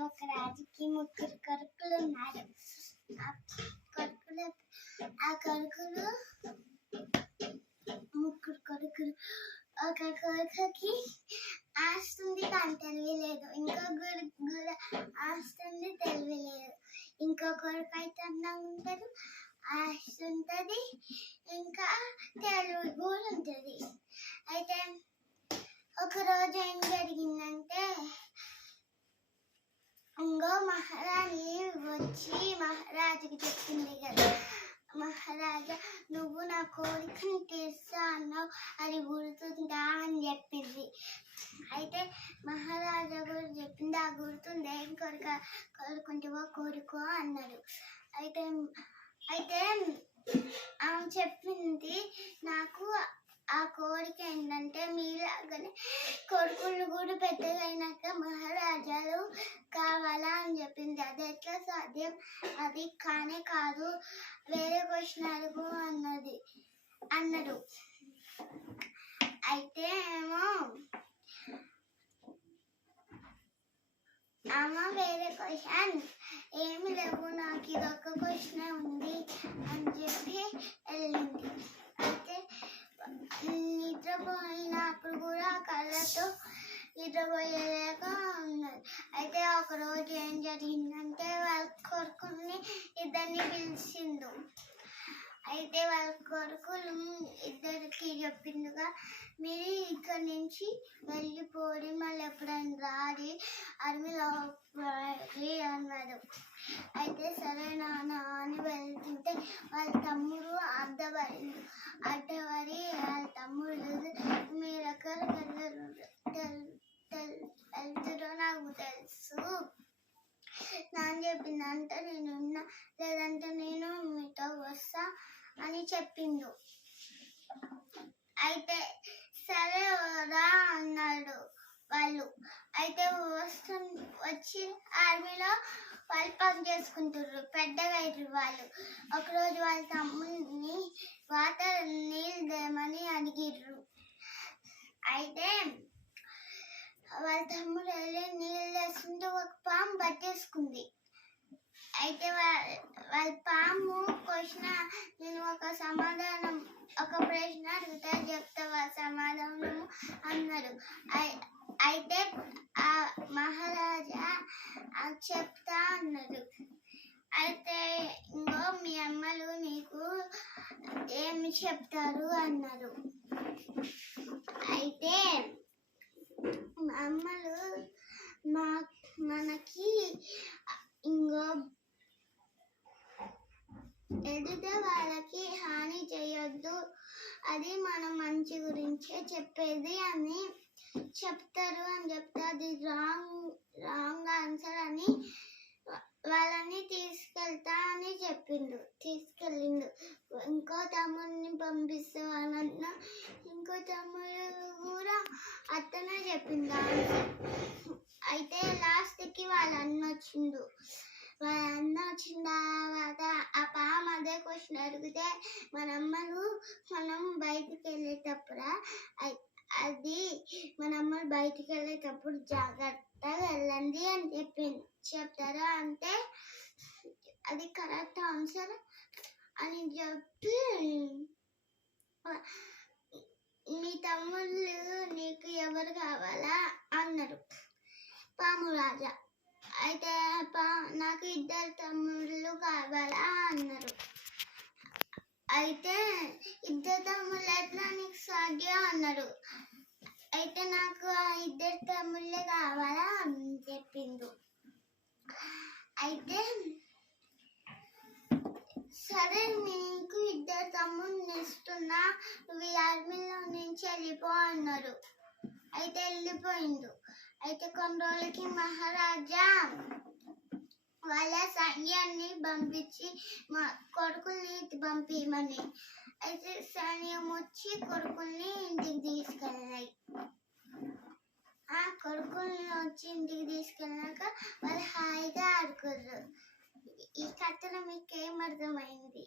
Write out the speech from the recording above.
ఒక రాజుకి ముగ్గురు కొడుకులు ఉన్నారు. ఆ కొడుకులు ఆ కొడుకులు ముగ్గురు కొడుకులు. ఒక కొడుకుకి ఆస్తుంది కానీ తెలియలేదు. ఇంకో గురు ఆస్తుంది తెలియలేదు. ఇంకో కొడుకు అయితే అందంగా ఉంటారు ఆస్తి ఉంటుంది ఇంకా తెలివి కూడా ఉంటుంది. అయితే ఒకరోజు ఏం జరిగింది? మహారాణి వచ్చి మహారాజుకి చెప్పింది కదా. మహారాజా నువ్వు నా కోరికను తీర్చా అన్నావు అది గుర్తుందా అని చెప్పింది అయితే మహారాజా కూడా చెప్పింది ఆ గుర్తుంది ఏం కోరిక? కోరుకుంటావో కోరుకో అన్నాడు. అయితే అయితే ఆమె చెప్పింది నాకు ఆ కోరిక ఏంటంటే మీలాగానే కొడుకులు కూడా పెద్దగా అయినాక మహారాజాలు కావాలా అని చెప్పింది. అది ఎట్లా సాధ్యం? అది కానే కాదు వేరే క్వశ్చన్ అడుగు అన్నది అన్నాడు. అయితే ఏమో అమ్మ వేరే క్వశ్చన్ ఏమి లేవు నాకు ఇదొక క్వశ్చన్ ఉంది అని చెప్పి వెళ్ళింది అయితే నిద్రపోయినప్పుడు కూడా కళ్ళతో నిద్రపోయేలాగా ఉన్నది. అయితే ఒక రోజు ఏం జరిగిందంటే వాళ్ళ కొడుకుని ఇద్దరిని పిలిచిండు. అయితే వాళ్ళ కొడుకులు ఇద్దరికి చెప్పిండుగా మీరు ఇక్కడ నుంచి వెళ్ళిపోయి మళ్ళీ ఎప్పుడైనా రాడి అర్మీలో అన్నారు. అయితే సరే నాన్న అని వెళ్తుంటే వాళ్ళ తమ్ముడు అడ్డపడిండు అడ్డపడి వాళ్ళ తమ్ముడు మీరు ఎక్కడికి వెళ్తారో నాకు తెలుసు. నాన్న చెప్పిందంటే నేను ఉన్నా లేదంటే నేను మీతో వస్తా అని చెప్పిండు. అయితే సరే రా అన్నాడు వాళ్ళు. అయితే వస్తు వచ్చి ఆర్మీలో వాళ్ళు పని చేసుకుంటారు పెద్దగా అయ్యారు వాళ్ళు. ఒకరోజు వాళ్ళ తమ్ముడిని వాటర్ నీళ్ళు దేమని అడిగిర్రు. అయితే వాళ్ళ తమ్ముడు వెళ్ళి నీళ్ళు వేస్తుంటే ఒక పాము పట్టేసుకుంది. అయితే వాళ్ళ వాళ్ళ పాము క్వశ్చన్ నేను ఒక సమాధానం ఒక ప్రశ్న అడుగుతా వాళ్ళ సమాధానం అన్నారు. అయితే ఆ మహారాజా చెప్తా అన్నారు అయితే ఇంకో మీ అమ్మలు నీకు ఏమి చెప్తారు అన్నారు అయితే మా అమ్మలు మా మనకి ఇంకో ఎదుట వాళ్ళకి హాని చేయొద్దు. అది మన మంచి గురించే చెప్పేది అని చెప్తారు అని చెప్తే అది రాంగ్ రాంగ్ ఆన్సర్ అని వాళ్ళని తీసుకెళ్తా అని చెప్పిండు. తీసుకెళ్ళిండు. ఇంకో తమ్ముడిని పంపిస్తామన్న ఇంకో తమ్ముడు కూడా అతనే చెప్పిండు అయితే లాస్ట్కి వాళ్ళ అన్న వచ్చిండు. వాళ్ళ అన్న వచ్చిందా ప్రశ్న అడిగితే మన అమ్మలు మనం బయటికి వెళ్ళేటప్పుడు అది మన అమ్మలు బయటికి వెళ్ళేటప్పుడు జాగ్రత్తగా వెళ్ళండి అని చెప్పింది. చెప్తారా అంటే అది కరెక్ట్ ఆన్సర్ అని చెప్పి మీ తమ్ముళ్ళు నీకు ఎవరు కావాలా అన్నారు. పాము రాజా. అయితే పా నాకు ఇద్దరు తమ్ముళ్ళు కావాలా అన్నారు. అయితే ఇద్దరు తమ్ముళ్ళు ఎట్లా నీకు సాధ్యం అన్నారు అయితే నాకు ఆ ఇద్దరు తమ్ముళ్ళే కావాలా అని చెప్పిండు. అయితే సరే నీకు ఇద్దరు తమ్ముడిని ఇస్తున్నా నువ్వు ఆర్మీలో నుంచి వెళ్ళిపో అన్నారు అయితే వెళ్ళిపోయిండు. అయితే కొన్ని రోజులకి మహారాజా వాళ్ళ సైన్యాన్ని పంపించి మా కొడుకుల్ని పంపించమని అయితే సైన్యం వచ్చి కొడుకుల్ని ఇంటికి తీసుకెళ్ళాయి. ఆ కొడుకుల్ని వచ్చి ఇంటికి తీసుకెళ్ళాక వాళ్ళు హాయిగా ఆడుకుర్రు. ఈ కథలో మీకు ఏం అర్థమైంది?